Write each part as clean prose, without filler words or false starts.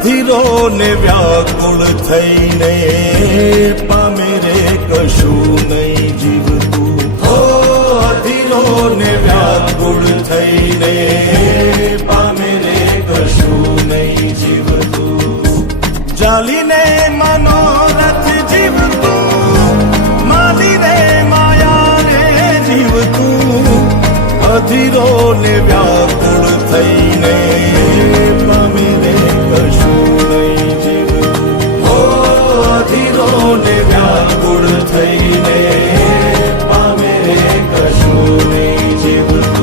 અધીરો ને વ્યાકુળ થઈને પામે રે કશું નહીં જીવતું. ઓ અધીરો ને વ્યાકુળ થઈને પામે રે કશું નહીં જીવતું. જાલીને મનોરથ જીવતું, માલીને માયા રે જીવતું. અધીરો ને વ્યાકુળ થઈને પામે રે કશું નહીં જીવતું. ઓ અધીરો ને વ્યાકુળ થઈને પામે રે કશું નહીં જીવતું.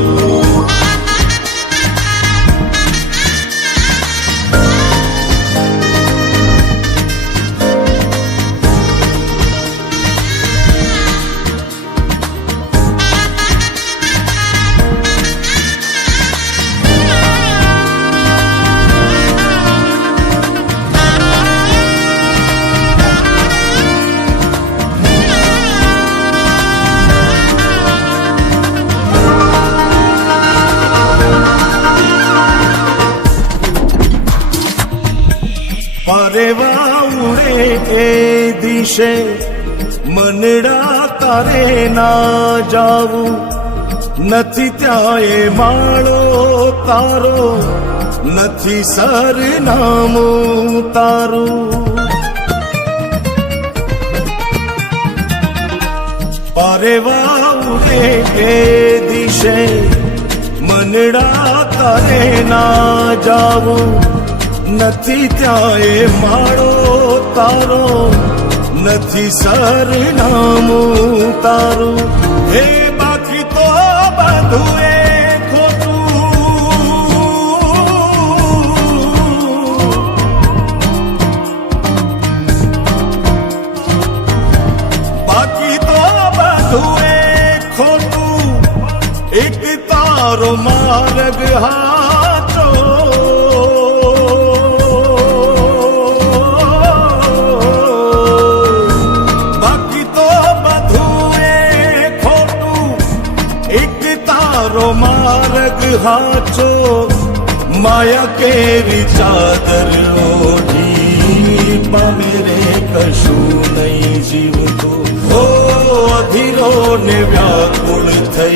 પરેવા ઉડે એ દિશે મનડા તારે ના જાવું. નથી ત્યાં એ માળો તારો, નથી સરનામું તારું. પરેવા ઉડે એ દિશે મનડા તારે ના જાવું. નથી ત્યાં એ માળો તારો, નથી સરનામું તારું. હે બાકી તો બધું એ ખોટું. બાકી તો બધું એ ખોટું. એક તારો માર્ગ હાચો. માર્ગ હાચો. માયા કેરી ચાદર ઓઢી પામે રે કશું નહીં જીવતું. ઓ અધીરો ને વ્યાકુળ થઈ